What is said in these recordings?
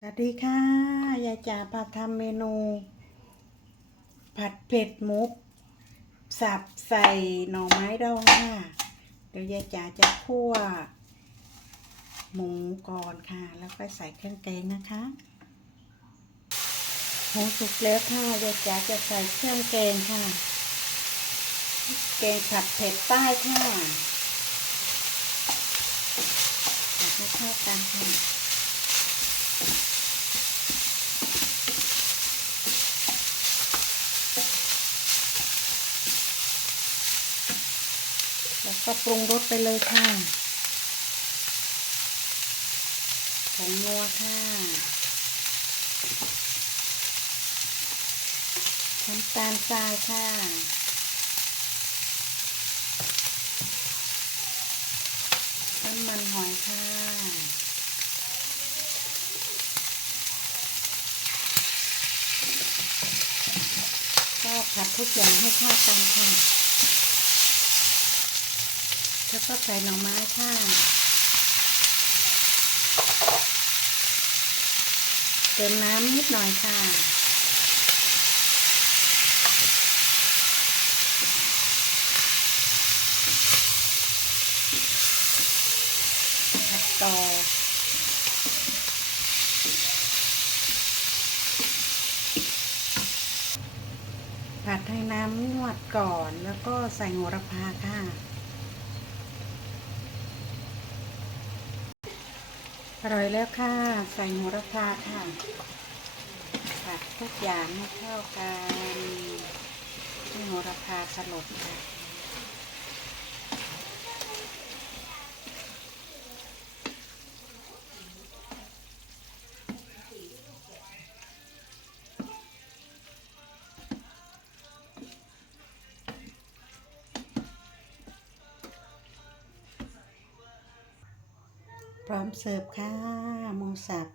สวัสดีค่ะ ยายจ๋าพาทำเมนู ผัดเผ็ดหมูสับใส่หน่อไม้ดองค่ะ เดี๋ยวยายจ๋าจะคั่ว หมูก่อนค่ะ แล้วก็ใส่เครื่องแกงนะคะหมูสุกแล้วค่ะ ยายจ๋าจะใส่เครื่องแกงค่ะ แกงผัดเผ็ดใต้ค่ะใส่ให้เข้ากันค่ะ แล้วก็ปรุงรสไปเลยค่ะผงนัวค่ะน้ำตาลทรายค่ะน้ำมันหอยค่ะก็ผัดทุกอย่างให้เข้ากันค่ะ แล้วก็ใส่หน่อไม้ค่ะเติมน้ำนิดหน่อยค่ะ ผัดต่อผัดให้น้ำนวดก่อนแล้วก็ใส่โหระพาค่ะ อร่อยแล้วค่ะ ใส่โหระพาค่ะผัดทุกอย่างให้เข้ากันให้โหระพาสลดค่ะ พร้อมเสิร์ฟค่ะหมูสับ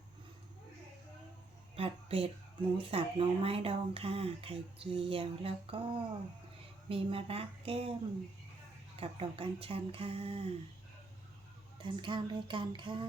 ผัดเผ็ดหมูสับน้องไม้ดองค่ะ ไข่เจียวแล้วก็มีมะระแก้ม กับดอกอัญชันค่ะทานข้าวด้วยกันค่ะ